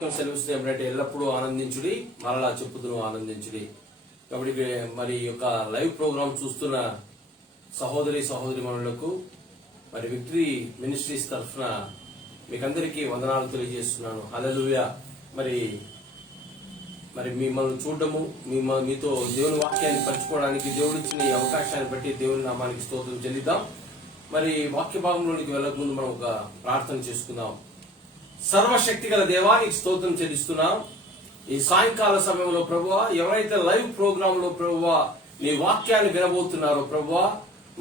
సెలవుస్తుంది ఏమిటంటే ఎల్లప్పుడూ ఆనందించుడి, మరలా చెప్పుదును ఆనందించుడి. కాబట్టి మరి యొక్క లైవ్ ప్రోగ్రామ్ చూస్తున్న సహోదరి మనులకు మరి విక్టరీ మినిస్ట్రీస్ తరఫున మీకందరికీ వందనాలు తెలియజేస్తున్నాను. హల్లెలూయా. మరి మరి మిమ్మల్ని చూడడము, మీతో దేవుని వాక్యాన్ని పంచుకోవడానికి దేవుడిచ్చిన ఈ అవకాశాన్ని బట్టి దేవుని నామానికి స్తోత్రం చెల్లిద్దాం. మరి వాక్య భాగంలోనికి వెళ్ళక ముందు మనం ఒక ప్రార్థన చేసుకుందాం. సర్వశక్తి గల దేవానికి స్తోత్రం చెల్లిస్తున్నాం. ఈ సాయంకాల సమయంలో ప్రభువా, ఎవరైతే లైవ్ ప్రోగ్రామ్ లో ప్రభువా నీ వాక్యాన్ని వినబోతున్నారో ప్రభువా,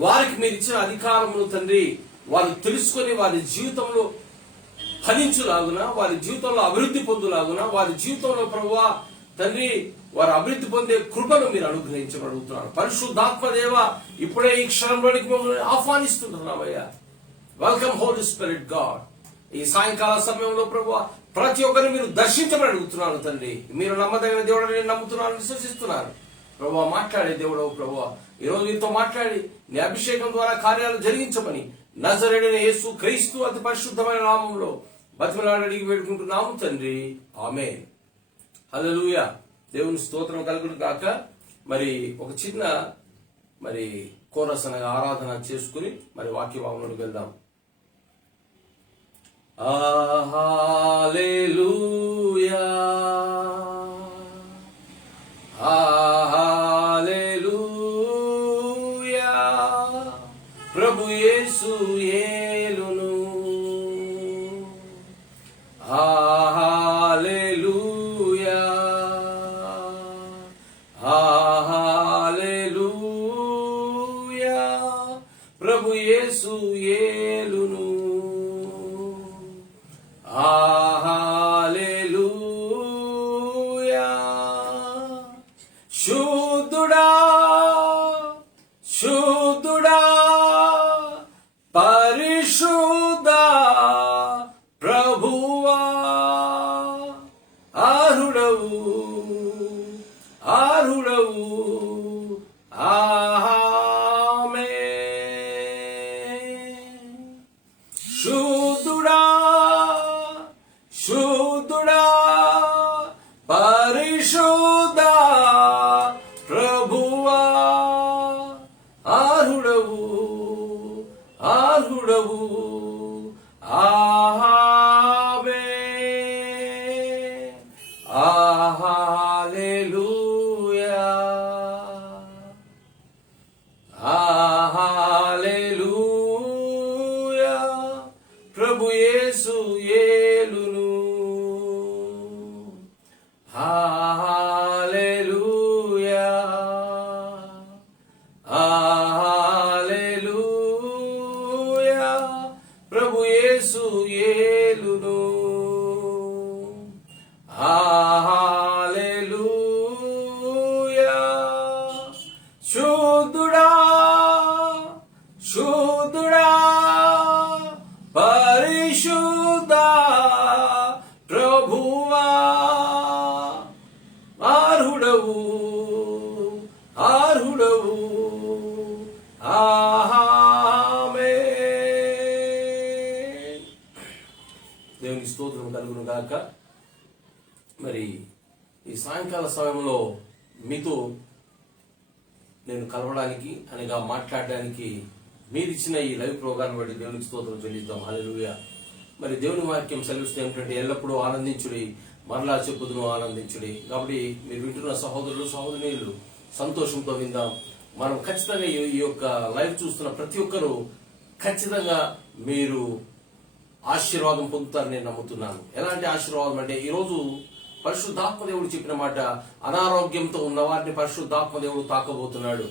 వారికి మీరు ఇచ్చిన అధికారమును తండ్రి వారు తెలుసుకొని వారి జీవితంలో ఫలించులాగున, వారి జీవితంలో అభివృద్ధి పొందులాగున, వారి జీవితంలో ప్రభువా తండ్రి వారు అభివృద్ధి పొందే కృపను మీరు అనుగ్రహించబడుతున్నారు. పరిశుద్ధాత్మ దేవ, ఇప్పుడే ఈ క్షణంలోనికి మమ్మల్ని ఆహ్వానిస్తున్నామయ్యా. Welcome Holy Spirit God. ఈ సాయంకాల సమయంలో ప్రభువా ప్రతి ఒక్కరిని మీరు దర్శించమని అడుగుతున్నాను తండ్రి. మీరు నమ్మదగిన దేవుడు, నేను నమ్ముతున్నాను, విశ్వసిస్తున్నాను. ప్రభువా మాట్లాడే దేవుడవు ప్రభువా, ఈ రోజు మీతో మాట్లాడి నీ అభిషేకం ద్వారా కార్యాలు జరిగించమని నజరేయుడైన యేసు క్రీస్తు అతి పరిశుద్ధమైన నామంలో బతిమలాడి అడిగి వేడుకుంటున్నాము తండ్రి, ఆమేన్. హల్లెలూయా. దేవుని స్తోత్రం కలుగును గాక. మరి ఒక చిన్న మరి కోరస్ అనగా ఆరాధన చేసుకుని మరి వాక్య భావంలోకి వెళ్దాం. హల్లెలూయా, హల్లెలూయా, ప్రభు యేసు యేలును. హల్లెలూయా, హల్లెలూయా, ప్రభు యేసు యేలును. హల్లెలూయా. శుద్ధుడా శుద్ధుడా పరిశుద్ధ ప్రభువా, అర్హుడవు అర్హుడవు. ఆమేన్. శుద్ధుడా శుద్ధుడా పరిశుద్ధ ప్రభువా, అర్హుడవు అర్హుడవు. ఆమేన్. హల్లెలూయా, హల్లెలూయా, ప్రభు యేసు యేలును. హల్లెలూయా, హల్లెలూయా, ప్రభు యేసు యేలును. హల్లెలూయా. శుద్ధుడా శుద్ధుడా పరిశుద్ధ ప్రభువా, అర్హుడవు అర్హుడవు. ఆమేన్. దేవునికి స్తోత్రం కలుగును గాక. మరి ఈ సాయంకాల సమయంలో మీతో నేను కలవడానికి అనగా మాట్లాడడానికి మీరిచ్చిన ఈ లైవ్ ప్రోగ్రాం బట్టి దేవునికి స్తోత్రం చెల్లిద్దాం. హల్లెలూయా. మరి దేవుని వాక్యం సెలవుస్తుంది ఏమిటంటే ఎల్లప్పుడూ ఆనందించుడి, మరలా చెప్పుదును ఆనందించుడి. కాబట్టి మీరు వింటున్న సహోదరులు సహోదరులు సంతోషంతో విందాం. మనం ఖచ్చితంగా ఈ యొక్క లైవ్ చూస్తున్న ప్రతి ఒక్కరూ ఖచ్చితంగా మీరు ఆశీర్వాదం పొందుతారని నేను నమ్ముతున్నాను. ఎలాంటి ఆశీర్వాదం అంటే, ఈరోజు పరిశుద్ధాత్మ దేవుడు చెప్పిన మాట, అనారోగ్యంతో ఉన్న వారిని పరిశుద్ధాత్మ దేవుడు తాకబోతున్నాడు.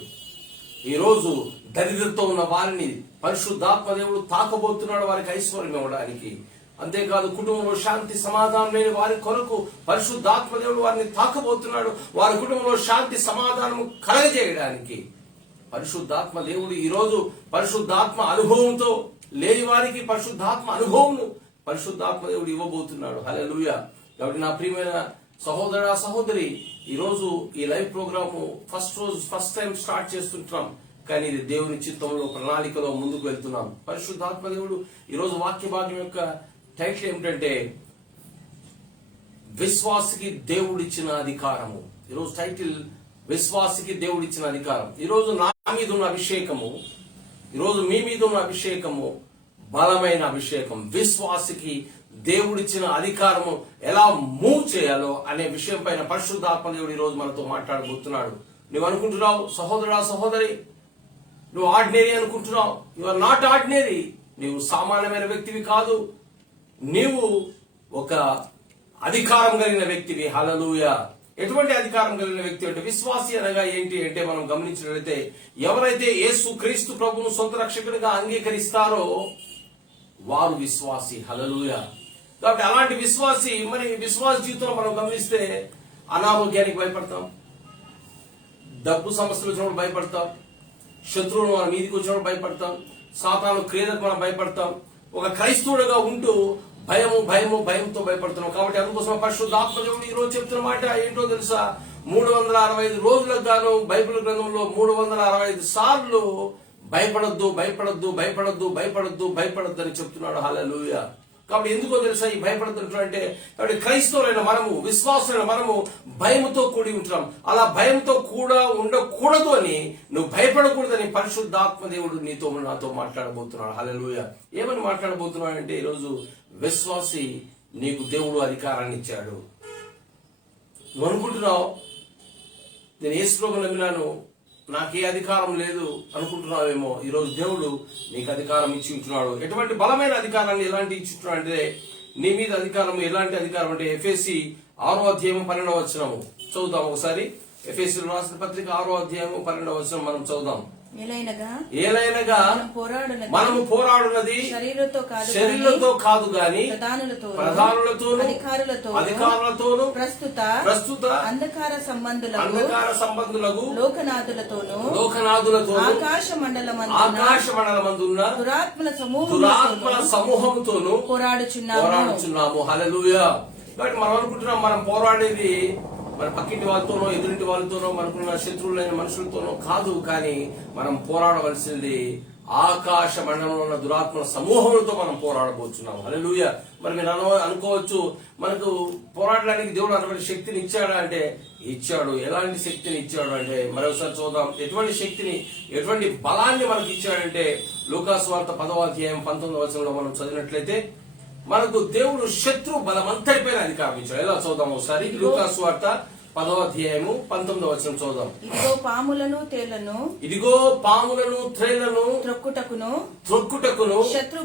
ఈ రోజు దరిద్రతో ఉన్న వారిని పరిశుద్ధాత్మ దేవుడు తాకబోతున్నాడు, వారికి ఐశ్వర్యం ఇవ్వడానికి. అంతేకాదు, కుటుంబంలో శాంతి సమాధానం లేని వారి కొరకు పరిశుద్ధాత్మ దేవుడు వారిని తాకబోతున్నాడు, వారి కుటుంబంలో శాంతి సమాధానం కలగజేయడానికి. పరిశుద్ధాత్మ దేవుడు ఈ రోజు పరిశుద్ధాత్మ అనుభవంతో లేని వారికి పరిశుద్ధాత్మ అనుభవం పరిశుద్ధాత్మ దేవుడు ఇవ్వబోతున్నాడు. హల్లెలూయా. కాబట్టి నా ప్రియమైన సహోదర సహోదరి, ఈ రోజు ఈ live programme first time start చేస్తుంటున్నాం. కానీ ఇది దేవుని చిత్తంలో ప్రణాళికలో ముందుకు వెళ్తున్నాం. పరిశుద్ధాత్మ దేవుడు ఈ రోజు వాక్య భాగం యొక్క టైటిల్ ఏమిటంటే విశ్వాసికి దేవుడిచ్చిన అధికారము. ఈరోజు టైటిల్ విశ్వాసికి దేవుడిచ్చిన అధికారం. ఈరోజు నా మీద ఉన్న అభిషేకము, ఈరోజు మీ మీద ఉన్న అభిషేకము బలమైన అభిషేకం. విశ్వాసికి దేవుడిచ్చిన అధికారము ఎలా మూవ్ చేయాలో అనే విషయం పైన పరిశుద్ధాత్మ దేవుడు ఈరోజు మనతో మాట్లాడబోతున్నాడు. నువ్వు అనుకుంటున్నావు సహోదరా సహోదరి, నువ్వు ఆర్డినరీ అనుకుంటున్నావు. You are not ordinary. నీవు సామాన్యమైన వ్యక్తివి కాదు, నీవు ఒక అధికారం కలిగిన వ్యక్తివి. హల్లెలూయా. ఎటువంటి అధికారం కలిగిన వ్యక్తి అంటే, విశ్వాసి అనగా ఏంటి అంటే, మనం గమనించినట్లయితే ఎవరైతే యేసు క్రీస్తు ప్రభువును సొంత రక్షకుడిగా అంగీకరిస్తారో వారు విశ్వాసి. హల్లెలూయా. కాబట్టి అలాంటి విశ్వాసి, మరి విశ్వాస జీవితంలో మనం గమనిస్తే అనారోగ్యానికి భయపడతాం, డబ్బు సమస్యలు వచ్చినప్పుడు భయపడతాం, శత్రువులు మన మీదికి వచ్చినప్పుడు భయపడతాం, సాతాను క్రియలకు మనం భయపడతాం. ఒక క్రైస్తవుడుగా ఉంటూ భయంతో భయపడుతున్నాం. కాబట్టి అందుకోసం పరిశుద్ధాత్మ దేవుడు ఈ రోజు చెప్తున్న మాట ఏంటో తెలుసా? 365 రోజులకు గాను బైబిల్ గ్రంథంలో 365 సార్లు భయపడొద్దు భయపడొద్దు భయపడొద్దు భయపడొద్దు భయపడొద్దు అని చెప్తున్నాడు. హల్లెలూయా. కాబట్టి ఎందుకో తెలుసా ఈ భయపడద్దు అంటే, కాబట్టి క్రైస్తవులైన మనము, విశ్వాసులైన మనము భయముతో కూడి ఉంటున్నాం. అలా భయంతో కూడా ఉండకూడదు అని, నువ్వు భయపడకూడదని పరిశుద్ధాత్మ దేవుడు నీతో నాతో మాట్లాడబోతున్నాడు. హల్లెలూయా. ఏమని మాట్లాడబోతున్నాడు అంటే, ఈరోజు విశ్వాసి నీకు దేవుడు అధికారాన్ని ఇచ్చాడు. నువ్వు అనుకుంటున్నావు నేను యేసు ప్రభువుని నమ్మినాను, నాకే అధికారం లేదు అనుకుంటున్నావేమో. ఈరోజు దేవుడు నీకు అధికారం ఇచ్చి ఉంటున్నాడు. ఎటువంటి బలమైన అధికారాన్ని ఎలాంటి ఇచ్చి ఉంటున్నాడు అంటే, నీ మీద అధికారం ఎలాంటి అధికారం అంటే, ఎఫెసీ 6వ అధ్యాయం 12వ వచనము చదువుదాం ఒకసారి. ఎఫెసీయులకు రాసిన పత్రిక 6వ అధ్యాయం 12వ వచనం మనం చదువుదాం. ఏలైనగా మనము పోరాడునది శరీరులతో కాదు గాని ప్రధానులతోను అధికారులతోను ప్రస్తుత అంధకార సంబంధులకు లోకనాథులతోను ఆకాశ మండలమందున్న దురాత్మల సమూహముతోను పోరాడుచున్నాము. హల్లెలూయా. కాబట్టి మనం అనుకుంటున్నాం మనం పోరాడేది మన పక్కింటి వాళ్ళతోనో ఎదురింటి వాళ్ళతోనో మనకున్న శత్రువులైన మనుషులతోనో కాదు. కానీ మనం పోరాడవలసింది ఆకాశ మండలంలో ఉన్న దురాత్మల సమూహంతో మనం పోరాడబోతున్నాం. హల్లెలూయా. మరి మీరు అనుకోవచ్చు, మనకు పోరాడడానికి దేవుడు అటువంటి శక్తిని ఇచ్చాడా అంటే, ఇచ్చాడు. ఎలాంటి శక్తిని ఇచ్చాడు అంటే, మరోసారి చూద్దాం. ఎటువంటి శక్తిని, ఎటువంటి బలాన్ని మనకి ఇచ్చాడంటే, లూకాసు వార్త 10వ అధ్యాయం 19వ వచనంలో మనం చదివినట్లయితే, మనకు దేవుడు శత్రు బలమంతటిపైన అధికారం ఇచ్చాడు. ఎలా చూద్దాం ఒకసారి. లూకాసు వార్త 10వ అధ్యాయము 19వ వచనం చూద్దాం. ఇదిగో పాములను త్రేలను త్రొక్కుటకును శత్రు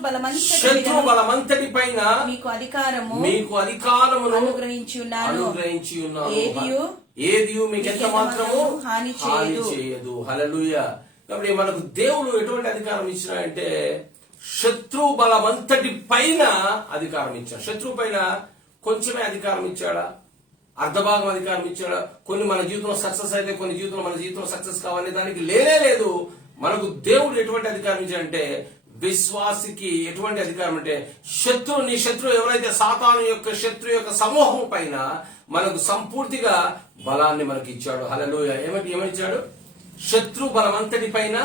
బలమంతటి పైన మీకు అధికారమును అనుగ్రహించి ఉన్నాను. ఏదియు మీకు ఎంత మాత్రము హాని చేయదు. హల్లెలూయా. కాబట్టి మనకు దేవుడు ఎటువంటి అధికారం ఇచ్చినాడంటే, శత్రు బలమంతటి పైన అధికారం ఇచ్చాడు. శత్రువు పైన కొంచెమే అధికారం ఇచ్చాడా? అర్ధభాగం అధికారం ఇచ్చాడా? కొన్ని మన జీవితంలో సక్సెస్ అయితే కొన్ని జీవితంలో మన జీవితంలో సక్సెస్ కావాలి, దానికి లేదు. మనకు దేవుడు ఎటువంటి అధికారం ఇచ్చాడంటే, విశ్వాసికి ఎటువంటి అధికారం అంటే, నీ శత్రువు ఎవరైతే సాతాను యొక్క శత్రు యొక్క సమూహం పైన మనకు సంపూర్తిగా బలాన్ని మనకి ఇచ్చాడు. హల్లెలూయా. ఏమనిచ్చాడు? శత్రు బలమంతటి పైన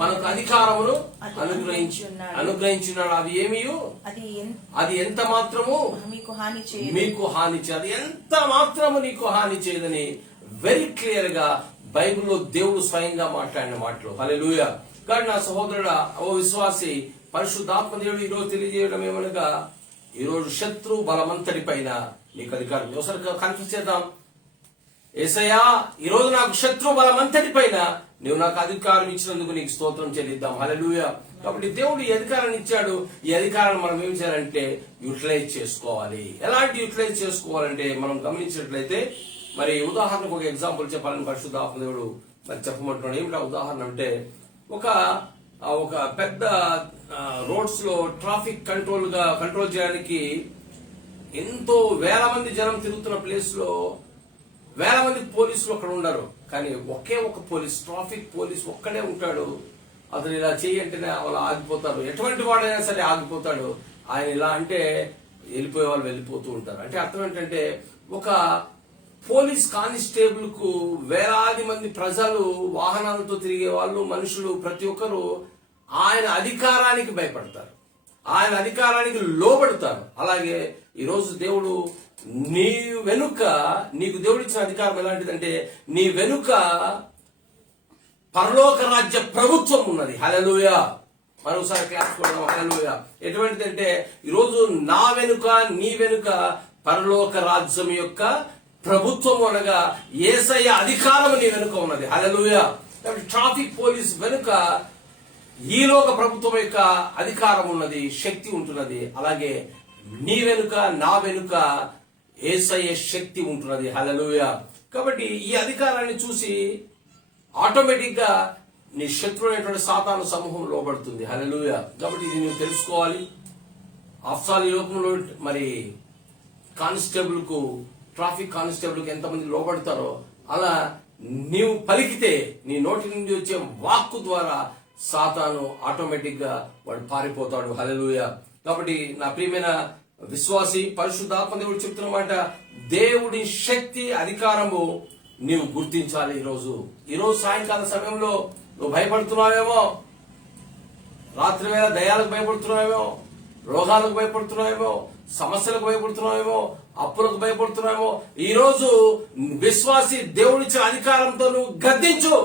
మనకు అధికారమును అనుగ్రహించున్నాడు. అది ఏమియు అది ఎంత మాత్రము మీకు హాని చేయదు, అది ఎంత మాత్రము నీకు హాని చేయదని వెరీ క్లియర్ గా బైబిల్లో దేవుడు స్వయంగా మాట్లాడిన మాటలు. హల్లెలూయా. కానీ నా సహోదరుడా, ఓ విశ్వాసి, పరిశుద్ధాత్మ దేవుడు ఈరోజు తెలియజేయడం ఏమనగా, ఈరోజు శత్రు బలమంతటి పైన నీకు అధికారం. ఒకసారి కన్ఫ్యూజ్ చేద్దాం. యేసయ్యా, ఈరోజు నాకు శత్రు బలమంతటి పైన నువ్వు నాకు అధికారం ఇచ్చినందుకు నీకు స్తోత్రం చెల్లిద్దాం. హల్లెలూయా. కాబట్టి దేవుడు ఈ అధికారాన్ని ఇచ్చాడు. ఈ అధికారాన్ని మనం ఏం చేయాలంటే యూటిలైజ్ చేసుకోవాలి. ఎలాంటి యూటిలైజ్ చేసుకోవాలంటే, మనం గమనించినట్లయితే, మరి ఉదాహరణకు ఒక ఎగ్జాంపుల్ చెప్పాలని పరిశుద్ధాత్మ దేవుడు మరి చెప్పమంటున్నాడు. ఏమిటా ఉదాహరణ అంటే, ఒక పెద్ద రోడ్స్ లో ట్రాఫిక్ కంట్రోల్ చేయడానికి ఎంతో వేల మంది జనం తిరుగుతున్న ప్లేస్ లో వేల మంది పోలీసులు అక్కడ ఉండరు. కానీ ఒకే ఒక ట్రాఫిక్ పోలీస్ ఒక్కడే ఉంటాడు. అతను ఇలా చేయంటేనే వాళ్ళు ఆగిపోతారు. ఎటువంటి వాడైనా సరే ఆగిపోతాడు. ఆయన ఇలా అంటే వెళ్ళిపోయే వాళ్ళు వెళ్ళిపోతూ ఉంటారు. అంటే అర్థం ఏంటంటే, ఒక పోలీస్ కానిస్టేబుల్ కు వేలాది మంది ప్రజలు, వాహనాలతో తిరిగే వాళ్ళు, మనుషులు, ప్రతి ఒక్కరు ఆయన అధికారానికి భయపడతారు, ఆయన అధికారానికి లోబడతారు. అలాగే ఈరోజు దేవుడు నీ వెనుక నీకు దేవుడిచ్చిన అధికారం ఎలాంటిదంటే నీ వెనుక పరలోక రాజ్య ప్రభుత్వం ఉన్నది. హల్లెలూయా. మరోసారి క్లాస్ కొడదాం. హల్లెలూయా. ఎటువంటిదంటే ఈరోజు నా వెనుక నీ వెనుక పరలోక రాజ్యం యొక్క ప్రభుత్వం అనగా యేసయ్య అధికారం నీ వెనుక ఉన్నది. హల్లెలూయా. కాబట్టి ట్రాఫిక్ పోలీస్ వెనుక ఈ లోక ప్రభుత్వం యొక్క అధికారం ఉన్నది, శక్తి ఉంటున్నది. అలాగే నీ వెనుక నా వెనుక యేసయ్య శక్తి ఉంటున్నది. హల్లెలూయా. కాబట్టి ఈ అధికారాన్ని చూసి ఆటోమేటిక్ గా నీ శత్రువైనటువంటి సాతాను సమూహం లోబడుతుంది. హల్లెలూయా. కాబట్టి ఇది నువ్వు తెలుసుకోవాలి. ఆఫ్సాల్ ఈ లోకంలో మరి కానిస్టేబుల్ కు, ట్రాఫిక్ కానిస్టేబుల్ కు ఎంతమంది లోబడతారో అలా నీవు పలికితే నీ నోటి నుండి వచ్చే వాక్కు ద్వారా సాతాను ఆటోమేటిక్ గా వాడు పారిపోతాడు. హల్లెలూయా. కాబట్టి నా ప్రియమైన విశ్వాసి, పరిశుద్ధాత్మ దేవుడు చెప్తున్న మాట, దేవుడి శక్తి అధికారము నీవు గుర్తించాలి. ఈరోజు సాయంకాల సమయంలో నువ్వు భయపడుతున్నావేమో, రాత్రి వేళ దయాలకు భయపడుతున్నావేమో, రోగాలకు భయపడుతున్నావేమో, సమస్యలకు భయపడుతున్నావేమో, అప్పులకు భయపడుతున్నావేమో. ఈ రోజు విశ్వాసి దేవుడిచ్చిన అధికారంతో నువ్వు గద్దించు,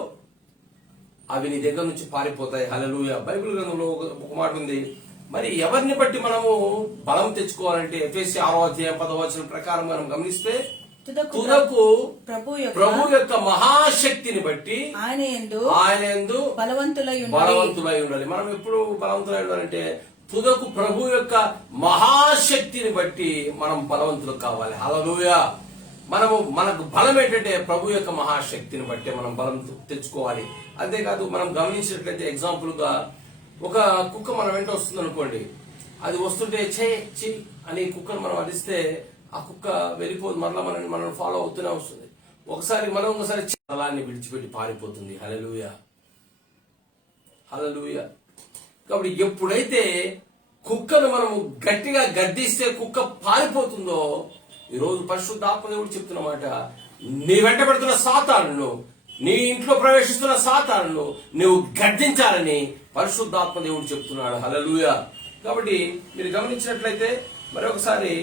అవి నీ దగ్గర నుంచి పారిపోతాయి. హల్లెలూయా. బైబిల్ గ్రంథంలో ఒక మాట ఉంది. మరి ఎవరిని బట్టి మనము బలం తెచ్చుకోవాలంటే ఎఫెసీ 6:10 ప్రకారం మనం గమనిస్తే తుదకు ప్రభు యొక్క మహాశక్తిని బట్టి ఆయన యందు బలవంతులై ఉండాలి. మనం ఎప్పుడు బలవంతులై ఉండాలంటే తుదకు ప్రభు యొక్క మహాశక్తిని బట్టి మనం బలవంతులు కావాలి. హల్లెలూయా. మనకు బలం ఏంటంటే ప్రభు యొక్క మహాశక్తిని బట్టి మనం బలం తెచ్చుకోవాలి. అంతేకాదు, మనం గమనించినట్లయితే ఎగ్జాంపుల్ గా ఒక కుక్క మన వెంట వస్తుంది అనుకోండి, అది వస్తుంటే ఛీ అని కుక్కను మనం అరిస్తే ఆ కుక్క వెళ్ళిపోదు, మనం ఫాలో అవుతూనే వస్తుంది. ఒకసారి స్థలాన్ని విడిచిపెట్టి పారిపోతుంది. హల్లెలూయా. హల్లెలూయా. కాబట్టి ఎప్పుడైతే కుక్కను మనము గట్టిగా గద్దిస్తే కుక్క పారిపోతుందో, ఈరోజు పరిశుద్ధాత్మ దేవుడు చెప్తున్నమాట, నీ వెంట పెడుతున్న సాతానును, నీ ఇంట్లో ప్రవేశిస్తున్న సాతానును నువ్వు గద్దించాలని పరిశుద్ధాత్మ దేవుడు చెప్తున్నాడు. హల్లెలూయా. కాబట్టి మీరు గమనించినట్లయితే మరొకసారి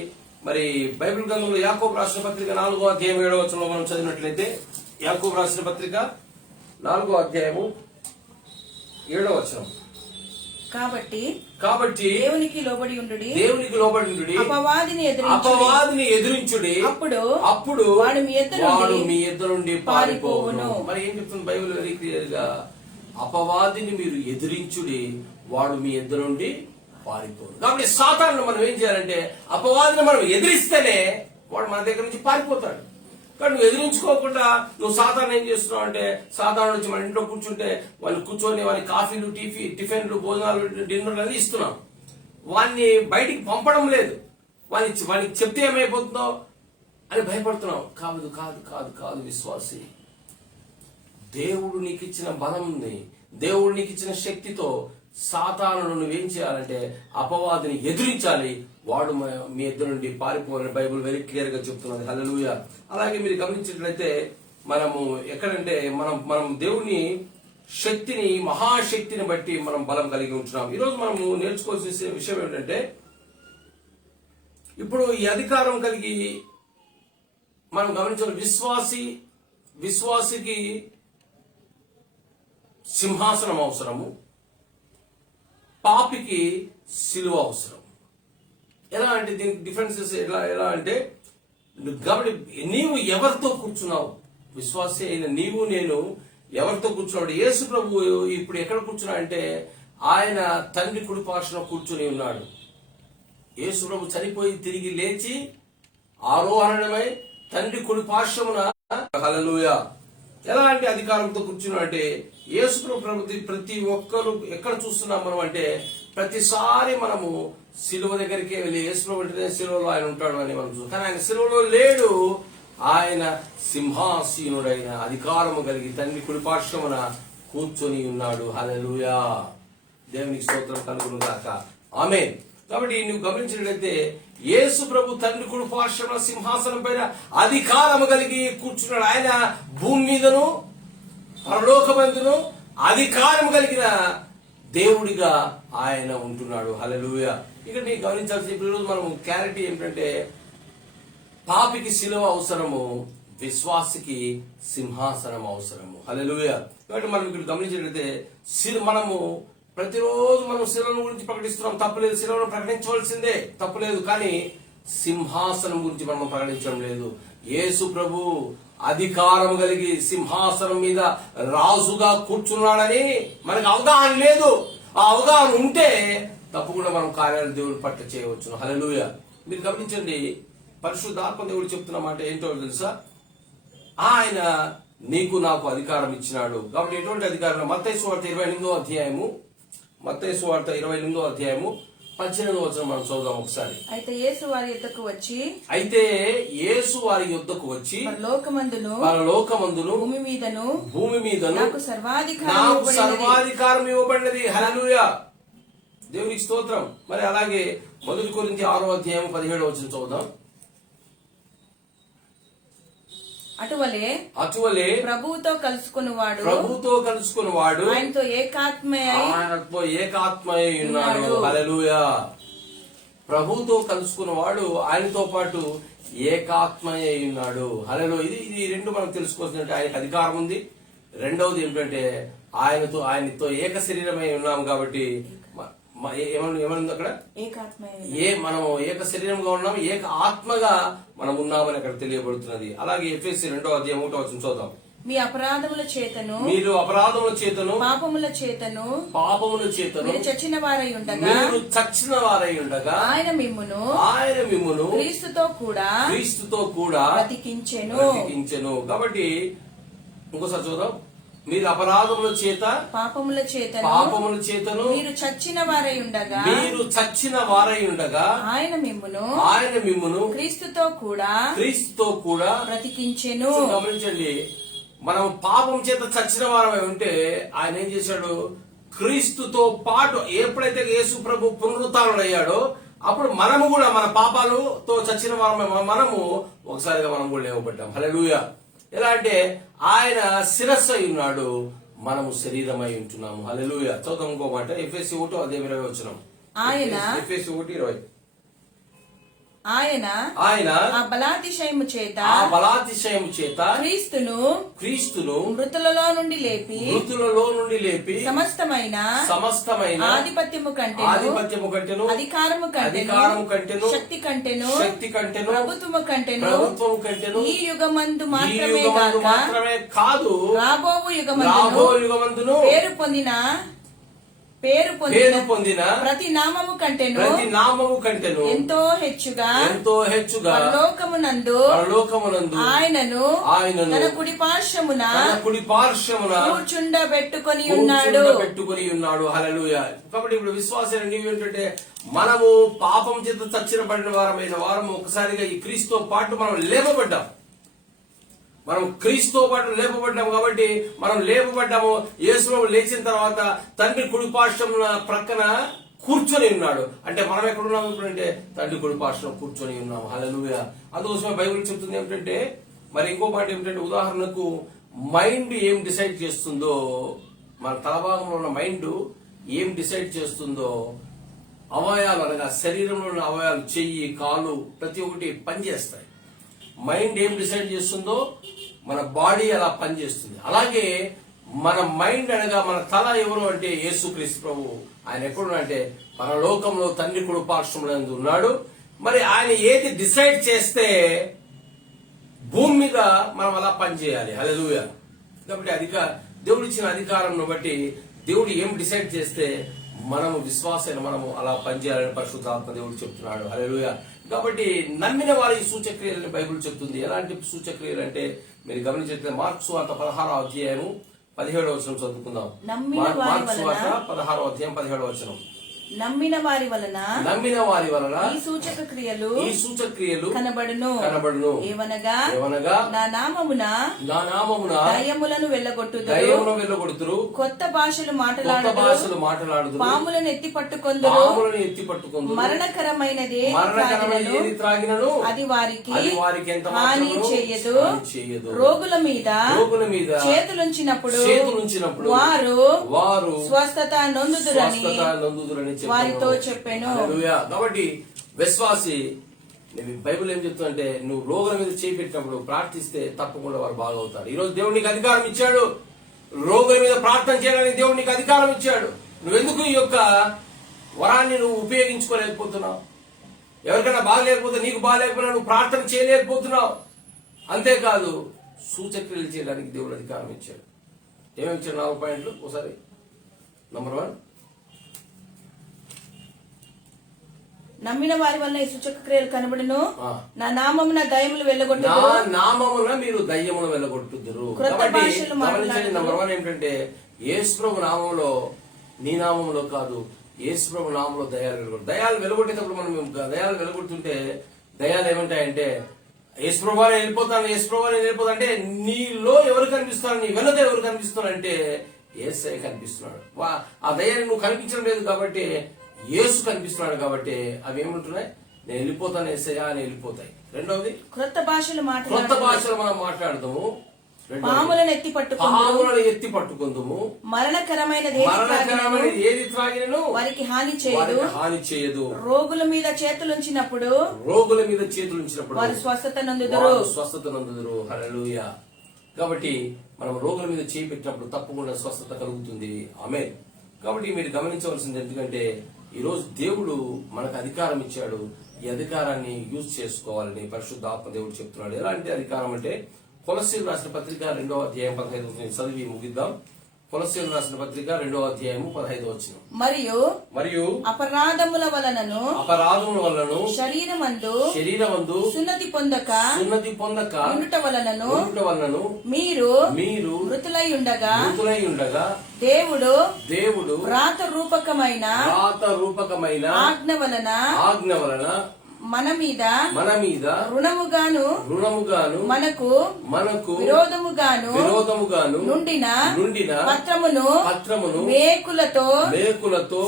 మరి బైబిల్ గ్రంథంలో యాకోబు రాసిన పత్రిక 4:7 మనం చదివినట్లయితే, యాకోబు రాసిన పత్రిక 4:7 కాబట్టి దేవునికి లోబడి ఉండుడి, అపవాదిని ఎదిరించుడి, అప్పుడు వాడు మీ ఎద్దరు నుండి పారిపోవును. మరి ఏం చెప్తుంది బైబిల్ వెరీ క్లియర్ గా? అపవాదిని మీరు ఎదిరించుడి, వాడు మీ ఎద్దరు నుండి పారిపోను. కాబట్టి సాతాను మనం ఏం చేయాలంటే, అపవాదిని మనం ఎదిరిస్తేనే వాడు మన దగ్గర నుంచి పారిపోతాడు. కానీ నువ్వు ఎదిరించుకోకుండా నువ్వు సాధారణ ఏం చేస్తున్నావు అంటే, సాధారణ నుంచి మన ఇంట్లో కూర్చుంటే వాళ్ళు కూర్చొని వారి కాఫీలు, టిఫిన్లు, భోజనాలు, డిన్నర్లు అని ఇస్తున్నాం. వాడిని బయటికి పంపడం లేదు. వానికి చెప్తే ఏమైపోతుందో అని భయపడుతున్నావు. కాదు విశ్వాసి. దేవుడు నీకు ఇచ్చిన బలంని, దేవుడు నీకు ఇచ్చిన శక్తితో సాతానును నువ్వేం చేయాలంటే అపవాదిని ఎదిరించాలి, వాడు మీ ఇద్దరు నుండి పారిపోవాలని బైబిల్ వెరీ క్లియర్ గా చెప్తున్నది. హల్లెలూయా. అలాగే మీరు గమనించినట్లయితే మనము ఎక్కడంటే మనం దేవుని శక్తిని, మహాశక్తిని బట్టి మనం బలం కలిగి ఉంటున్నాం. ఈరోజు మనము నేర్చుకోవాల్సిన విషయం ఏంటంటే, ఇప్పుడు ఈ అధికారం కలిగి మనం గమనించాలి, విశ్వాసికి సింహాసనం అవసరము, పాపికి సిలువ అవసరం. ఎలా అంటే దీనికి డిఫరెన్సెస్ ఎలా అంటే, కాబట్టి నీవు ఎవరితో కూర్చున్నావు, విశ్వాసి అయిన నీవు నేను ఎవరితో కూర్చున్నాడు? యేసు ప్రభు ఇప్పుడు ఎక్కడ కూర్చున్నా అంటే ఆయన తండ్రి కుడి పార్శ్వన కూర్చుని ఉన్నాడు. యేసు ప్రభు చనిపోయి తిరిగి లేచి ఆరోహణమై తండ్రి కుడి పార్శ్వమున, హల్లెలూయా, ఎలాంటి అధికారంతో కూర్చున్నాడు అంటే, యేసు ప్రభు ప్రతి ఒక్కరు ఎక్కడ చూస్తున్నాం మనం అంటే, ప్రతిసారి మనము సిలువ దగ్గరికి వెళ్ళి యేసు ప్రభు అంటే సిలువలో ఆయన ఉంటాడు అని మనం చూస్తాం. కానీ ఆయన సిలువలో లేడు. ఆయన సింహాసీనుడైన అధికారము కలిగి తండ్రి కుడి పార్శ్వమున కూర్చొని ఉన్నాడు. హల్లెలూయా. దేవునికి స్తోత్రం కలుగును గాక. ఆమేన్. కాబట్టి నువ్వు గమనించినట్లయితే యేసు ప్రభు తండ్రి కుడి పార్శ్వమున సింహాసనం పైన అధికారము కలిగి కూర్చున్నాడు. ఆయన భూమి మీదను పరలోకమందును అధికారం కలిగిన దేవుడిగా ఆయన ఉంటున్నాడు. హల్లెలూయా. ఇక్కడ నీకు గమనించాల్సిన ఈరోజు మనం క్లారిటీ ఏంటంటే, పాపికి శిలువ అవసరము, విశ్వాసికి సింహాసనం అవసరము. హల్లెలూయా. కాబట్టి మనం ఇక్కడ గమనించినట్లయితే మనము ప్రతిరోజు మనం శిలువను గురించి ప్రకటిస్తున్నాం, తప్పులేదు. శిలువను ప్రకటించవలసిందే, తప్పులేదు. కానీ సింహాసనం గురించి మనం ప్రకటించడం లేదు. యేసు ప్రభు అధికారం కలిగి సింహాసనం మీద రాజుగా కూర్చున్నాడని మనకు అవగాహన లేదు. ఆ అవగాహన ఉంటే తప్పకుండా మనం కార్యాలు దేవుడి పట్ల చేయవచ్చు. హల్లెలూయా. మీరు గమనించండి, పరిశుద్ధాత్మ దేవుడు చెప్తున్న మాట ఏంటో తెలుసా? ఆయన నీకు నాకు అధికారం ఇచ్చినాడు. కాబట్టి ఎటువంటి అధికారం? మత్తయి సువార్త 28వ అధ్యాయము, మత్తయి సువార్త 28వ అధ్యాయము 18వ వచనం మనం చదువుదాం ఒకసారి. అయితే యేసు వారి యొద్దకు వచ్చి పరలోకమందును భూమి మీదను నాకు సర్వాధికారం ఇవ్వబడినది. హల్లెలూయా, దేవునికి స్తోత్రం. మరి అలాగే 1 కొరింథీ 6వ అధ్యాయం 17వ వచనం చదువుదాం. అటువలే ప్రభువుతో కలుసుకున్నవాడు ఆయనతో ఏకాత్మయై ఉన్నాడు. హల్లెలూయా. ప్రభువుతో కలుసుకున్నవాడు ఆయనతో పాటు ఏకాత్మయై ఉన్నాడు. హల్లెలూయా. ఇది రెండు మనం తెలుసుకోవాల్సిందంటే ఆయనకు అధికారం ఉంది. రెండవది ఏంటంటే ఆయనతో ఏక శరీరమై ఉన్నాము. కాబట్టి ఏమనుంది అక్కడ? మనం ఏక శరీరంగా ఉన్నాం, ఏక ఆత్మగా మనం ఉన్నామని అక్కడ తెలియబడుతున్నది. అలాగే ఎఫెసీ 2వ అధ్యాయం 1వ వచనం చూద్దాం. మీరు అపరాధముల చేతను పాపముల చేతను మీరు చచ్చిన వారై ఉండగా ఆయన మిమ్మును క్రీస్తుతో కూడా బ్రతికించెను. కాబట్టి ఇంకోసారి చూద్దాం. మీరు అపరాధముల చేత పాపముల చేతను మీరు చచ్చిన వారై ఉండగా ఆయన మిమ్మును క్రీస్తుతో కూడా బ్రతికించెను. గమనించండి, మనం పాపం చేత చచ్చిన వారమై ఉంటే ఆయన ఏం చేశాడు? క్రీస్తుతో పాటు ఎప్పుడైతే యేసు ప్రభు పునరుత్థానుడయ్యాడో అప్పుడు మనము కూడా మన పాపాలతో చచ్చిన వారమై మనము ఒకసారిగా మనం కూడా లేవబడ్డాం. హల్లెలూయా. ఎలా అంటే ఆయన శిరస్సు అయి ఉన్నాడు, మనము శరీరమై ఉంటున్నాము. హల్లెలూయా. చదువు ఇంకో మాట, ఎఫెసీ 1వ అధ్యాయం 20వ వచనం. ఎఫెసీ 1:20. ఆయన ఆ బలాతిశయము చేత క్రీస్తును మృతులలో నుండి లేపి సమస్తమైన ఆధిపత్యము కంటెను అధికారము కంటెను శక్తి కంటెను ప్రభుత్వము కంటెను ఈ యుగమందు మాత్రమే కాదు రాబోవు యుగమందును పేరు పొందిన ప్రతి నామము కంటెను ఎంతో హెచ్చుగా పరలోకమునందు ఆయనను తన కుడి పార్శ్వమున కూర్చుండబెట్టుకొని ఉన్నాడు. హల్లెలూయా. కాబట్టి ఇప్పుడు విశ్వాసం ఏంటంటే మనము పాపం చేత చచ్చిన పడిన వారము ఒకసారిగా ఈ క్రీస్తుతో పాటు మనం లేపబడ్డాం. మనం క్రీస్తుతో పాటు లేపబడ్డాము. కాబట్టి మనం లేపబడ్డాము. యేసు లేచిన తర్వాత తండ్రి కుడిపార్శ్వమున ప్రక్కన కూర్చొని ఉన్నాడు. అంటే మనం ఎక్కడ ఉన్నాము ఇప్పుడంటే తండ్రి కుడిపార్శ్వం కూర్చొని ఉన్నాము. హల్లెలూయా. అందుకోసమే బైబిల్ చెప్తుంది ఏమిటంటే, మరి ఇంకో మాట ఏమిటంటే, ఉదాహరణకు మైండ్ ఏం డిసైడ్ చేస్తుందో, మన తలభాగంలో ఉన్న మైండ్ ఏం డిసైడ్ చేస్తుందో అవయవాలు అనగా శరీరంలో ఉన్న అవయవాలు, చెయ్యి, కాలు ప్రతి ఒక్కటి పనిచేస్తాయి. మైండ్ ఏం డిసైడ్ చేస్తుందో మన బాడీ అలా పనిచేస్తుంది. అలాగే మన మైండ్ అనగా మన తల ఎవరు అంటే యేసుక్రీస్తు ప్రభు. ఆయన ఎక్కడున్నా అంటే పరలోకంలో తండ్రి కుడి పార్శ్వమున ఉన్నాడు. మరి ఆయన ఏది డిసైడ్ చేస్తే భూమి మీద మనం అలా పనిచేయాలి. హల్లెలూయా. కాబట్టి దేవుడు ఇచ్చిన అధికారంను బట్టి దేవుడు ఏం డిసైడ్ చేస్తే మనము విశ్వాసాన్ని మనము అలా పనిచేయాలని పరిశుద్ధాత్మ దేవుడు చెప్తున్నాడు. హల్లెలూయా. కాబట్టి నమ్మిన వారి సూచక్రియలని బైబిల్ చెప్తుంది. ఎలాంటి సూచక్రియలు అంటే మీరు గమనించినట్లయితే మార్కు సువార్త 16వ అధ్యాయం 17వ వచనం చదువుకుందాం. మార్కు సువార్త 16వ అధ్యాయం 17వ వచనం. నమ్మిన వారి వలన ఈ సూచక క్రియలు కనబడును. ఏవనగా నా నామమున దయ్యములను వెళ్ళగొట్టుదురు, కొత్త భాషలు మాట్లాడుదురు, పాములను ఎత్తి పట్టుకొందురు, మరణకరమైనది త్రాగినను అది వారికి హాని చేయదు. రోగుల మీద చేతులుంచినప్పుడు వారు స్వస్థత నొందుదురని వారితో చెప్పాను. కాబట్టి విశ్వాసి నేను బైబిల్ ఏం చెప్తుందంటే నువ్వు రోగుల మీద చేయి పెట్టినప్పుడు ప్రార్థిస్తే తప్పకుండా వారు బాగవుతారు. ఈరోజు దేవుడు నీకు అధికారం ఇచ్చాడు, రోగుల మీద ప్రార్థన చేయడానికి దేవుడు నీకు అధికారం ఇచ్చాడు. నువ్వెందుకు ఈ యొక్క వరాన్ని నువ్వు ఉపయోగించుకోలేకపోతున్నావు? ఎవరికైనా బాగలేకపోతే, నీకు బాగలేకపోయినా నువ్వు ప్రార్థన చేయలేకపోతున్నావు. అంతేకాదు సూచక్రియలు చేయడానికి దేవుడు అధికారం ఇచ్చాడు. ఏమేమి ఇచ్చాడు? 4 పాయింట్లు ఒకసారి. నంబర్ 1, నమ్మిన వారి వల్ల ఈ సూచక క్రియలు కనబడును, నా నామమున దయ్యములు వెళ్ళగొట్టుదురు. నా నామమున మీరు దయ్యములు వెళ్ళగొట్టుదురు. గమనించండి, నంబర్ 1 ఏంటంటే యేసుప్రభు నామంలో, నీ నామంలో కాదు, యేసుప్రభు నామంలో దయ్యాలు వెలుగొట్టు. దయ్యాలు వెలుగొట్టేటప్పుడు మనం దయ్యాలు వెలుగొడుతుంటే దయ్యాలు ఏమంటాయంటే యేసుప్రభు నేను వెళ్ళిపోతాను, యేసుప్రభు నేను వెళ్ళిపోతాను అంటే నీలో ఎవరు కనిపిస్తున్నారు, నీ వెనుక ఎవరు కనిపిస్తున్నారు అంటే యేసయ్య కనిపిస్తున్నాడు. ఆ దయ్యాన్ని నువ్వు కనిపించడం లేదు కాబట్టి యేసు కనిపిస్తున్నాడు కాబట్టి అవి ఏమంటున్నాయి? నేను వెళ్ళిపోతాను యేసయ్య అని వెళ్ళిపోతాయి. రెండవది క్రొత్త భాషలు మనం మాట్లాడదాము. పాములను ఎత్తి పట్టుకుందుము. మరణకరమైనది ఏది త్రాగినను వారికి హాని చేయదు. రోగుల మీద చేతులుంచినప్పుడు వారు స్వస్థత నందుదురు. హల్లెలూయా. కాబట్టి మనం రోగుల మీద చేయి పెట్టినప్పుడు తప్పకుండా స్వస్థత కలుగుతుంది. ఆమేన్. కాబట్టి మీరు గమనించవలసింది ఎందుకంటే ఈరోజు దేవుడు మనకు అధికారం ఇచ్చాడు. ఈ అధికారాన్ని యూజ్ చేసుకోవాలని పరిశుద్ధ ఆత్మ దేవుడు చెప్తున్నాడు. ఎలాంటి అధికారం అంటే కొలస్సీయులు రాసిన పత్రిక 2వ అధ్యాయం 15 చదివి ముగిద్దాం. కొలస్సీయులు రాసిన పత్రిక 2వ అధ్యాయం 15 వచనం. మరియు అపరాధముల వలనను శరీరమందు సున్నతి పొందక ఉండుట వలనను మీరు మృతులై ఉండగా దేవుడు వ్రాత రూపకమైన ఆజ్ఞ వలన మన మీద రుణముగాను మనకు విరోధముగాను నుండిన పత్రమును మేకులతో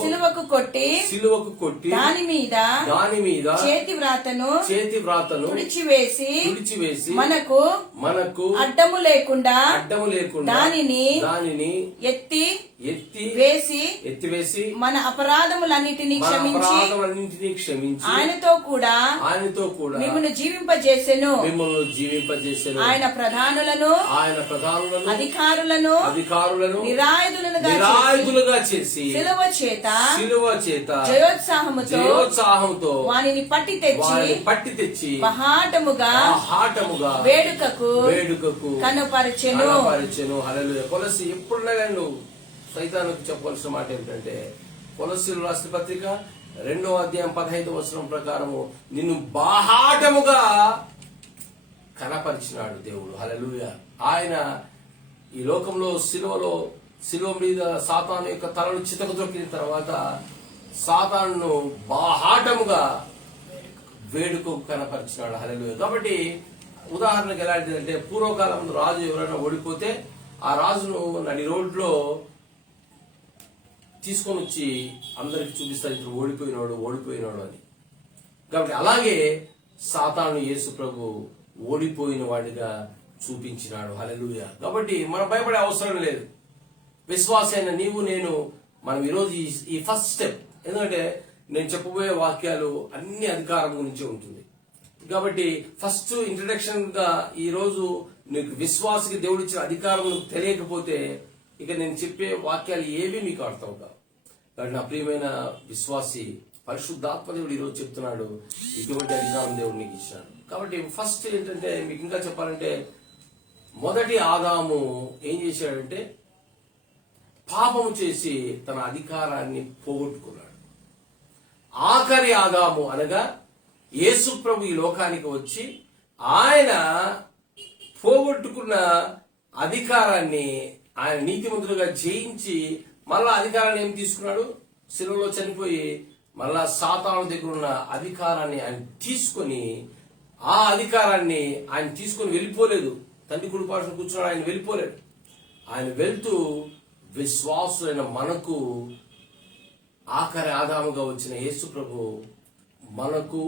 సిలువకు కొట్టి దాని మీద చేతి వ్రాతను తుడిచివేసి మనకు అడ్డము లేకుండా దానిని ఎత్తి వేసి మన అపరాధములన్నిటినీ క్షమించి ఆయనతో కూడా మిమ్మల్ని జీవింపజేసెను. ఆయన ప్రధానులను అధికారులను నిరాయుధులుగా చేసి సిలువ చేత జయోత్సాహముతో వానిని పట్టి తెచ్చి మహాటముగా వేడుకకు కనపరచెను. హల్లెలూయా. కొలస్సీ ఎప్పుడున్నా కానీ నువ్వు సైతానుకు చెప్పవలసిన మాట ఏమిటంటే కొలస్సీయులు రాసిన పత్రిక 2వ అధ్యాయం 15వ వచనం ప్రకారము నిన్ను బాహాటముగా కనపరిచినాడు దేవుడు. హల్లెలూయా. ఆయన ఈ లోకంలో శిలువ మీద సాతాను యొక్క తలను చితకు తొక్కిన తర్వాత సాతాను బాహాటముగా వేడుకకు కనపరిచినాడు. హల్లెలూయా. కాబట్టి ఉదాహరణకు ఎలాంటిదంటే పూర్వకాలంలో రాజు ఎవరైనా ఓడిపోతే ఆ రాజును నడి రోడ్లో తీసుకొని వచ్చి అందరికి చూపిస్తారు, ఇతను ఓడిపోయినాడు అని. కాబట్టి అలాగే సాతాను యేసు ప్రభు ఓడిపోయిన వాడిగా చూపించినాడు. హల్లెలూయా. కాబట్టి మనం భయపడే అవసరం లేదు. విశ్వాసైన నీవు నేను మనం ఈరోజు ఈ ఫస్ట్ స్టెప్, ఎందుకంటే నేను చెప్పబోయే వాక్యాలు అన్ని అధికారం గురించి ఉంటుంది. కాబట్టి ఫస్ట్ ఇంట్రడక్షన్ గా ఈ రోజు నీకు విశ్వాసకి దేవుడు ఇచ్చిన అధికారం తెలియకపోతే ఇక నేను చెప్పే వాక్యాలు ఏవి మీకు అర్థం కావు. కాబట్టి నా ప్రియమైన విశ్వాసి, పరిశుద్ధాత్మ దేవుడు ఈరోజు చెప్తున్నాడు ఇటువంటి అధికారం దేవుడు నీకు ఇచ్చాడు. కాబట్టి ఫస్ట్ ఏంటంటే మీకు ఇంకా చెప్పాలంటే మొదటి ఆదాము ఏం చేశాడంటే పాపము చేసి తన అధికారాన్ని పోగొట్టుకున్నాడు. ఆఖరి ఆదాము అనగా యేసు ప్రభు ఈ లోకానికి వచ్చి ఆయన పోగొట్టుకున్న అధికారాన్ని ఆయన నీతిమంతులుగా జయించి మళ్ళా అధికారాన్ని ఏం తీసుకున్నాడు? శిలువలో చనిపోయి మళ్ళా సాతాను దగ్గర ఉన్న అధికారాన్ని ఆయన తీసుకొని ఆ అధికారాన్ని ఆయన తీసుకొని వెళ్ళిపోలేదు. తండ్రి కుడి పార్శ్వన కూర్చున్నాడు, ఆయన వెళ్ళిపోలేడు. ఆయన వెళ్తూ విశ్వాసులైన మనకు ఆఖరి ఆదాముగా వచ్చిన యేసు ప్రభు మనకు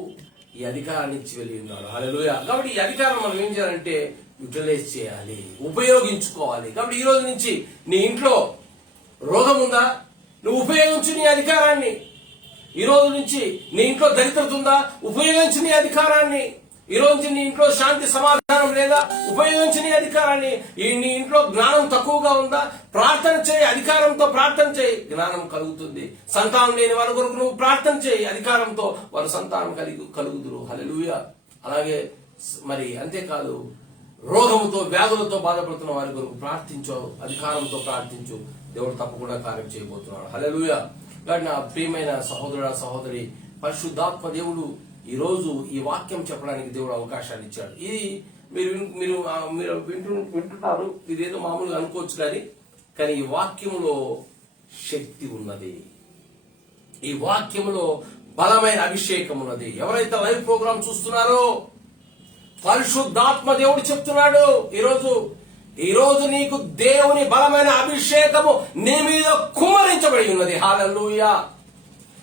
ఈ అధికారాన్ని ఇచ్చి వెళ్ళి ఉన్నాడు. హల్లెలూయా. కాబట్టి ఈ అధికారం మనం ఏం చేయాలంటే యూటిలైజ్ చేయాలి, ఉపయోగించుకోవాలి. కాబట్టి ఈ రోజు నుంచి నీ ఇంట్లో రోగం ఉందా? నువ్వు ఉపయోగించు నీ అధికారాన్ని. ఈ రోజు నుంచి నీ ఇంట్లో దరిద్రత ఉందా? ఉపయోగించు నీ అధికారాన్ని. ఈ రోజు నీ ఇంట్లో శాంతి సమాధానం లేదా? ఉపయోగించు నీ అధికారాన్ని. నీ ఇంట్లో జ్ఞానం తక్కువగా ఉందా? ప్రార్థన చేయి, అధికారంతో ప్రార్థన చేయి, జ్ఞానం కలుగుతుంది. సంతానం లేని వారి కొరకు నువ్వు ప్రార్థన చేయి, అధికారంతో వారు సంతానం కలుగుదురు. హల్లెలూయా. అలాగే మరి అంతేకాదు, రోగముతో వ్యాధులతో బాధపడుతున్న వారి కొరకు ప్రార్థించు, అధికారంతో ప్రార్థించు, దేవుడు తప్పకుండా కార్యం చేయబోతున్నాడు. హల్లెలూయా. కాబట్టి నా ప్రియమైన సహోదరుడా సహోదరి, పరిశుద్ధాత్మ దేవుడు ఈ రోజు ఈ వాక్యం చెప్పడానికి దేవుడు అవకాశాన్ని ఇచ్చాడు. ఇది మీరు వింటున్నారు, ఇదేదో మామూలుగా అనుకోవచ్చు, కానీ ఈ వాక్యములో శక్తి ఉన్నది. ఈ వాక్యములో బలమైన అభిషేకం ఉన్నది. ఎవరైతే లైవ్ ప్రోగ్రాం చూస్తున్నారో పరిశుద్ధాత్మ దేవుడు చెప్తున్నాడు, ఈ రోజు నీకు దేవుని బలమైన అభిషేకము నీ మీద కుమ్మరించబడి ఉన్నది. హల్లెలూయా.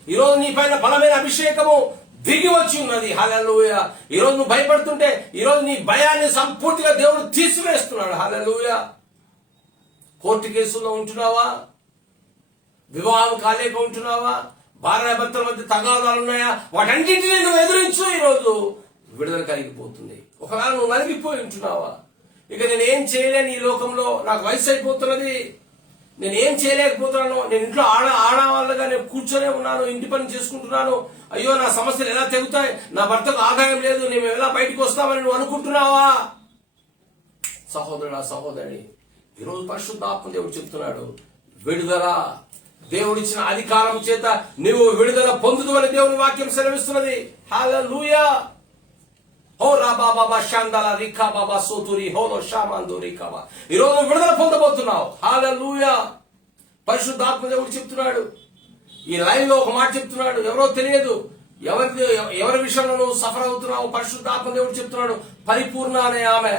ఈ రోజు నీ పైన బలమైన అభిషేకము దిగి వచ్చి ఉన్నది. హల్లెలూయా. ఈ రోజు నువ్వు భయపడుతుంటే ఈ రోజు నీ భయాన్ని సంపూర్తిగా దేవుడు తీసివేస్తున్నాడు. హల్లెలూయా. కోర్టు కేసుల్లో ఉంటున్నావా? వివాహం కాలేక ఉంటున్నావా? భార్యాభర్తల మధ్య తగాదాలు ఉన్నాయా? వాటన్నింటినీ నువ్వు ఎదురించు. ఈ రోజు విడుదల కలిగిపోతుంది. ఒకవేళ నువ్వు నలిగిపోయి ఉంటున్నావా? ఇక నేనేం చేయలేను, ఈ లోకంలో నాకు వయసు అయిపోతున్నది, నేనేం చేయలేకపోతున్నాను, నేను ఇంట్లో ఆడవాళ్ళగా నేను కూర్చొనే ఉన్నాను, ఇంటి పని చేసుకుంటున్నాను, అయ్యో నా సమస్యలు ఎలా తెగుతాయి, నా భర్తకు ఆదాయం లేదు, నేను ఎలా బయటకు వస్తామని నువ్వు అనుకుంటున్నావా? సహోదరుడా సహోదరి, ఈరోజు పరిశుద్ధాత్మ దేవుడు చెప్తున్నాడు, విడుదల. దేవుడిచ్చిన అధికారం చేత నువ్వు విడుదల పొందుదువని దేవుని వాక్యం సెలవిస్తున్నది. హల్లెలూయా. హో రాబా బాబా శాందల రికా బాబా సోతురి హోలో షామాందో రికాబా. ఈరోజు విడుదల పొందబోతున్నావు. హల్లెలూయా. పరిశుద్ధాత్మ దేవుడు చెప్తున్నాడు, ఈ లైవ్ లో ఒక మాట చెప్తున్నాడు, ఎవరో తెలియదు, ఎవరి విషయంలో నువ్వు సఫర్ అవుతున్నావు. పరిశుద్ధాత్మ దేవుడు చెప్తున్నాడు, పరిపూర్ణ అనే ఆమె.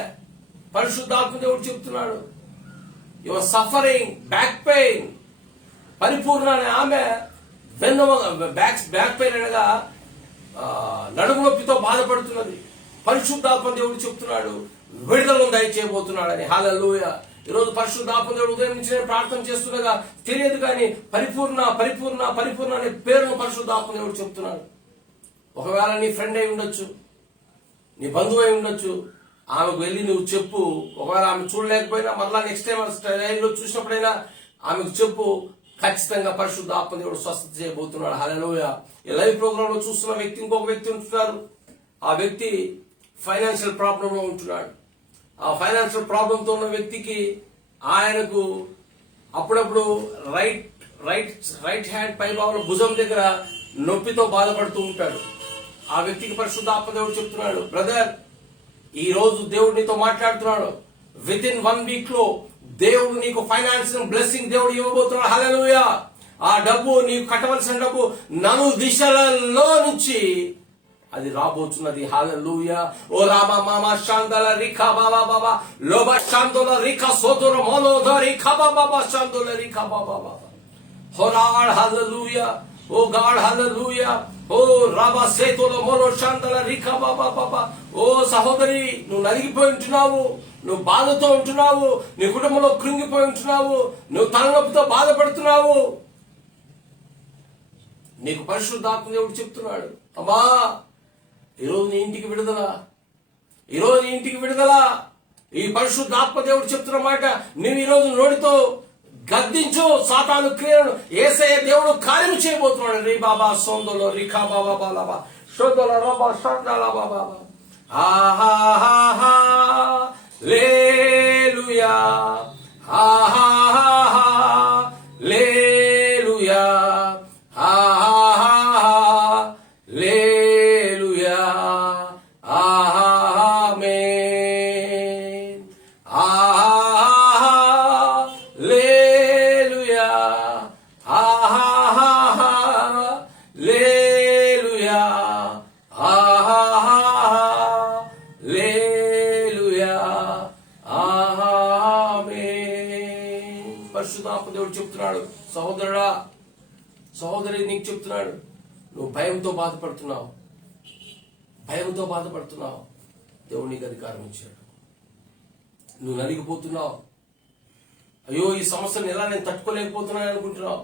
పరిశుద్ధాత్మ దేవుడు చెప్తున్నాడు, యువర్ సఫరింగ్ బ్యాక్ పెయిన్. పరిపూర్ణ అనే ఆమె బ్యాక్ పెయిన్ అనగా నడుము నొప్పితో బాధపడుతున్నది. పరిశుద్ధాత్మ దేవుడు చెప్తున్నాడు, విడుదలను దయచేయబోతున్నాడని. హల్లెలూయా. ఈరోజు పరిశుద్ధాత్మ దేవుడు ఉదయం నుంచి నేను ప్రార్థన చేస్తుండగా తెలియదు, కానీ పరిపూర్ణ పరిపూర్ణ పరిపూర్ణ అనే పేరును పరిశుద్ధాత్మ దేవుడు చెప్తున్నాడు. ఒకవేళ నీ ఫ్రెండ్ అయి ఉండొచ్చు, నీ బంధువు అయి ఉండొచ్చు, ఆమెకు వెళ్ళి నువ్వు చెప్పు. ఒకవేళ ఆమె చూడలేకపోయినా మరలా నెక్స్ట్ టైం లైవ్లో చూసినప్పుడైనా ఆమెకు చెప్పు. ఖచ్చితంగా పరిశుద్ధాత్మ దేవుడు స్వస్థత చేయబోతున్నాడు. హల్లెలూయా. ఈ లైవ్ ప్రోగ్రామ్ లో చూస్తున్న వ్యక్తి, ఇంకొక వ్యక్తి ఉంటున్నారు, ఆ వ్యక్తి ఫైనాన్షియల్ ప్రాబ్లం లో ఉంటున్నాడు. ఆ ఫైనాన్షియల్ ప్రాబ్లంతో ఉన్న వ్యక్తికి ఆయనకు అప్పుడప్పుడు రైట్ హ్యాండ్ పై భాగంలో భుజం దగ్గర నొప్పితో బాధపడుతూ ఉంటాడు. ఆ వ్యక్తికి పరిశుద్ధాత్మ దేవుడు చెప్తున్నాడు, బ్రదర్, ఈ రోజు దేవుడు నీతో మాట్లాడుతున్నాడు. విత్ ఇన్ 1 వీక్ లో దేవుడు నీకు ఫైనాన్షియల్ బ్లెస్సింగ్ దేవుడు ఇవ్వబోతున్నాడు. హల్లెలూయా. ఆ డబ్బు, నీకు కట్టవలసిన డబ్బు 4 దిశలలో నుంచి అది రాబోతున్నది. హల్లెలూయా. ఓ రామా మామా శాందల రికా బాబా బాబా లోబా శాందోల రికా సోదర మోలోద రికా బాబా శాందోల రికా బాబా బాబా. ఓ లార్డ్ హల్లెలూయా. ఓ గాడ్ హల్లెలూయా. ఓ రాబా సేతోల మోలో శాందల రికా బాబా బాబా. ఓ సహోదరి, నువ్వు నలిగిపోయి ఉంటున్నావు, నువ్వు బాధతో ఉంటున్నావు, నీ కుటుంబంలో కృంగిపోయి ఉంటున్నావు, నువ్వు తలనొప్పితో బాధపడుతున్నావు. నీకు పరిశుద్ధాత్మ దేవుడు చెప్తున్నాడు, అమ్మా, ఈరోజు నీ ఇంటికి విడుదల, ఈరోజు నీ ఇంటికి విడుదల. ఈ పరిశుద్ధాత్మ దేవుడు చెప్తున్న మాట నువ్వు ఈరోజు నోటితో గద్దించు సాతాను క్రియలను. యేసయ్య దేవుడు కార్యం చేయబోతున్నాడు. రీ బాబా సోందోలో రిఖా బాబా బాబా షోదోల రాబా షాందాల బాబా. ఆహాహా లేలుయా, ఆహాహా లేలుయా, ఆహాహా లేలుయా, ఆమేన్, ఆహాహా లేలుయా, ఆహాహా లేలుయా, ఆహాహా లేలుయా, ఆమేన్. పరిశుద్ధాత్మ దేవుడు చెప్తున్నాడు, సహోదరుడా సహోదరి, నీకు చెప్తున్నాడు, నువ్వు భయంతో బాధపడుతున్నావు, భయంతో బాధపడుతున్నావు. దేవుడు నీకు అధికారం ఇచ్చాడు. నువ్వు నలిగిపోతున్నావు, అయ్యో ఈ సమస్యను ఎలా నేను తట్టుకోలేకపోతున్నాను అనుకుంటున్నావు.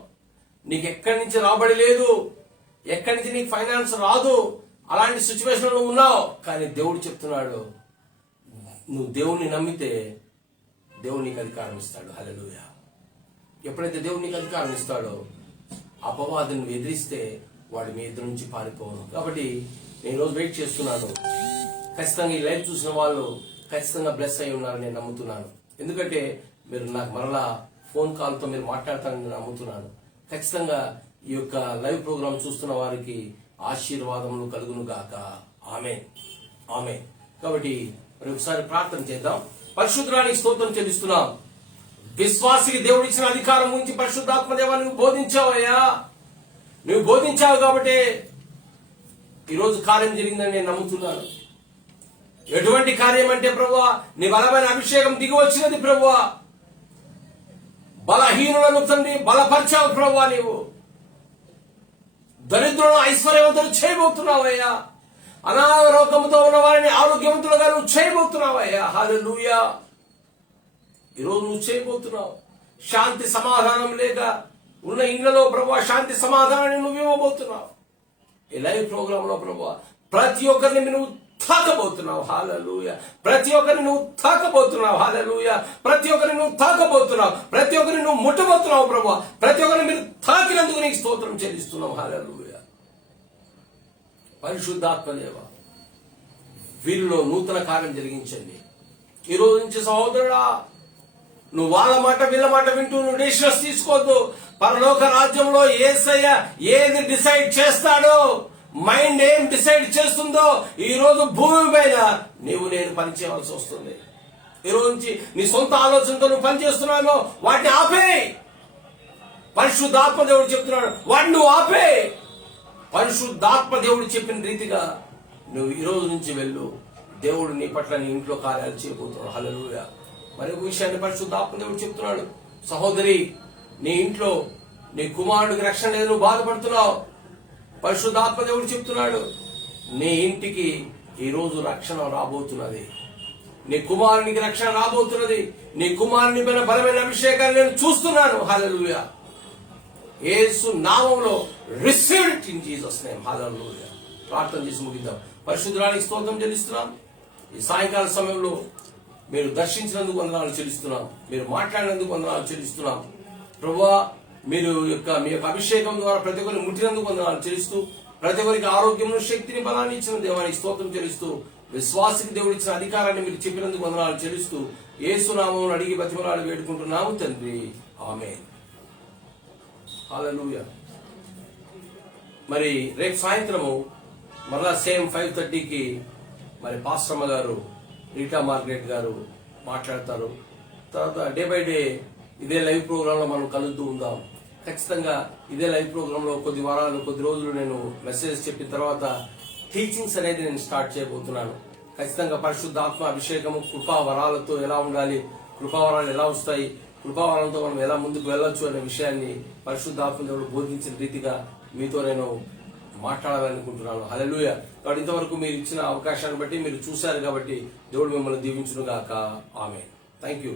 నీకు ఎక్కడి నుంచి రాబడి లేదు, ఎక్కడి నుంచి నీకు ఫైనాన్స్ రాదు, అలాంటి సిచ్యువేషన్ లో ఉన్నావు. కానీ దేవుడు చెప్తున్నాడు, నువ్వు దేవుణ్ణి నమ్మితే దేవుడు నీకు అధికారం ఇస్తాడు. హల్లెలూయా. ఎప్పుడైతే దేవుడు నీకు అధికారం ఇస్తాడో అపవాదుని ఎదిరిస్తే వాడు మీ ఎదురు నుంచి పారిపోను. కాబట్టి నేను రోజు వెయిట్ చేస్తున్నాను. ఖచ్చితంగా ఈ లైవ్ చూసిన వాళ్ళు ఖచ్చితంగా బ్లెస్ అయి ఉన్నారని నేను నమ్ముతున్నాను. ఎందుకంటే మీరు నాకు మరలా ఫోన్ కాల్తో మీరు మాట్లాడతారని నేను నమ్ముతున్నాను. ఖచ్చితంగా ఈ యొక్క లైవ్ ప్రోగ్రామ్ చూస్తున్న వారికి ఆశీర్వాదములు కలుగును గాక. ఆమేన్, ఆమేన్. కాబట్టి మరి ఒకసారి ప్రార్థన చేద్దాం. పరిశుద్ధానికి స్తోత్రం చెల్లిస్తున్నాం. విశ్వాసికి దేవుడు ఇచ్చిన అధికారం గురించి పరిశుద్ధాత్మ దేవా నువ్వు బోధించావయ్యా. నువ్వు బోధించావు కాబట్టి ఈరోజు కార్యం జరిగిందని నేను నమ్ముతున్నాను. ఎటువంటి కార్యం అంటే ప్రభువా, నీ బలమైన అభిషేకం దిగి వచ్చినది ప్రభువా. బలహీనులను తండ్రి బలపరిచావు ప్రభువా. నీవు దరిద్రులను ఐశ్వర్యవంతులు చేయబోతున్నావయ్యా. అనారోగ్యంతో ఉన్న వారిని ఆరోగ్యవంతులుగా నువ్వు చేయబోతున్నావయ్యా. హల్లెలూయా. ఈరోజు నువ్వు చేయబోతున్నావు. శాంతి సమాధానం లేక ఉన్న ఇండ్లలో ప్రభువా శాంతి సమాధానాన్ని నువ్వు ఇవ్వబోతున్నావు. ఈ లైవ్ ప్రోగ్రామ్ లో ప్రభువా ప్రతి ఒక్కరిని నువ్వు తాకబోతున్నావు. హల్లెలూయా. ప్రతి ఒక్కరిని నువ్వు తాకబోతున్నావు. హల్లెలూయా. ప్రతి ఒక్కరిని నువ్వు తాకబోతున్నావు. ప్రతి ఒక్కరిని నువ్వు ముట్టబోతున్నావు ప్రభువా. ప్రతి ఒక్కరిని మీరు తాకినందుకు నీకు స్తోత్రం చెల్లిస్తున్నావు. హల్లెలూయా. పరిశుద్ధాత్మదేవ వీరిలో నూతన కార్యం జరిగించండి. ఈ రోజు నుంచి సహోదరుడా, నువ్వు వాళ్ళ మాట వీళ్ళ మాట వింటూ నువ్వు డిసిషన్స్ తీసుకోవద్దు. పరలోక రాజ్యంలో యేసయ్య ఏది డిసైడ్ చేస్తాడో, మైండ్ ఏం డిసైడ్ చేస్తుందో ఈ రోజు భూమి పైన నేను పనిచేయవలసి వస్తుంది. ఈ రోజు నుంచి నీ సొంత ఆలోచనతో నువ్వు పనిచేస్తున్నావో వాటిని ఆపే. పరిశుద్ధాత్మ దేవుడు చెప్తున్నాడు, వాటిని నువ్వు ఆపే. పరిశుద్ధాత్మ దేవుడు చెప్పిన రీతిగా నువ్వు ఈ రోజు నుంచి వెళ్ళు. దేవుడు నీ పట్ల నీ ఇంట్లో కార్యాలు చేయబోతున్నాడు. హల్లెలూయా. మరి ఒక విషయాన్ని పరిశుద్ధాత్మ దేవుడు చెప్తున్నాడు, సహోదరి నీ ఇంట్లో నీ కుమారుడికి రక్షణ లేదు, నువ్వు బాధపడుతున్నావు. పరిశుద్ధాత్మ దేవుడు చెప్తున్నాడు, నీ ఇంటికి ఈ రోజు రక్షణ రాబోతున్నది. నీ కుమారునికి రక్షణ రాబోతున్నది. నీ కుమారుని పైన బలమైన అభిషేకాన్ని నేను చూస్తున్నాను. హల్లెలూయా. యేసు నామములో receive it in Jesus name. Hallelujah. ప్రార్థన చేసి ముగిద్దాం. పరిశుద్ధానికి స్తోత్రం చెల్లిస్తున్నాం. ఈ సాయంకాల సమయంలో మీరు దర్శించినందుకు వందనాలు చెల్లిస్తున్నాం. మీరు మాట్లాడినందుకు వందనాలు చెల్లిస్తున్నాం. ప్రభువా, మీరు మీ యొక్క అభిషేకం ద్వారా ప్రతి ఒక్కరిని ముట్టినందుకు వందనాలు చెల్లిస్తూ, ప్రతి ఒక్కరికి ఆరోగ్యం శక్తిని బలాన్ని ఇచ్చిన దేవానికి స్తోత్రం చెల్లిస్తూ, విశ్వాసికి దేవుడు ఇచ్చిన అధికారాన్ని మీరు చెప్పినందుకు వందనాలు చెల్లిస్తూ, యేసు నామమును అడిగి బతిమలాడి వేడుకుంటున్నాము తండ్రి. ఆమేన్. హల్లెలూయా. మరి రేపు సాయంత్రము మరలా సేమ్ 5:30కి మరి పాస్టమ్మ గారు రీటా మార్గరెట్ గారు మాట్లాడతారు. తర్వాత డే బై డే ఇదే లైవ్ ప్రోగ్రామ్ లో మనం కలుగుతూ ఉందాం. ఖచ్చితంగా ఇదే లైవ్ ప్రోగ్రామ్ లో కొద్ది రోజులు నేను మెసేజ్ చెప్పిన తర్వాత టీచింగ్స్ అనేది నేను స్టార్ట్ చేయబోతున్నాను. ఖచ్చితంగా పరిశుద్ధాత్మ అభిషేకము కృపావరాలతో ఎలా ఉండాలి, కృపావరాలు ఎలా వస్తాయి, కృపావరాలతో మనం ఎలా ముందుకు వెళ్ళొచ్చు అనే విషయాన్ని పరిశుద్ధాత్మ దేవుడు బోధించిన రీతిగా మీతో నేను మాట్లాడాలనుకుంటున్నాను. హల్లెలూయా. కాబట్టి ఇంతవరకు మీరు ఇచ్చిన అవకాశాన్ని బట్టి మీరు చూశారు కాబట్టి దేవుడు మిమ్మల్ని దీవించును గాక. ఆమేన్. Thank you.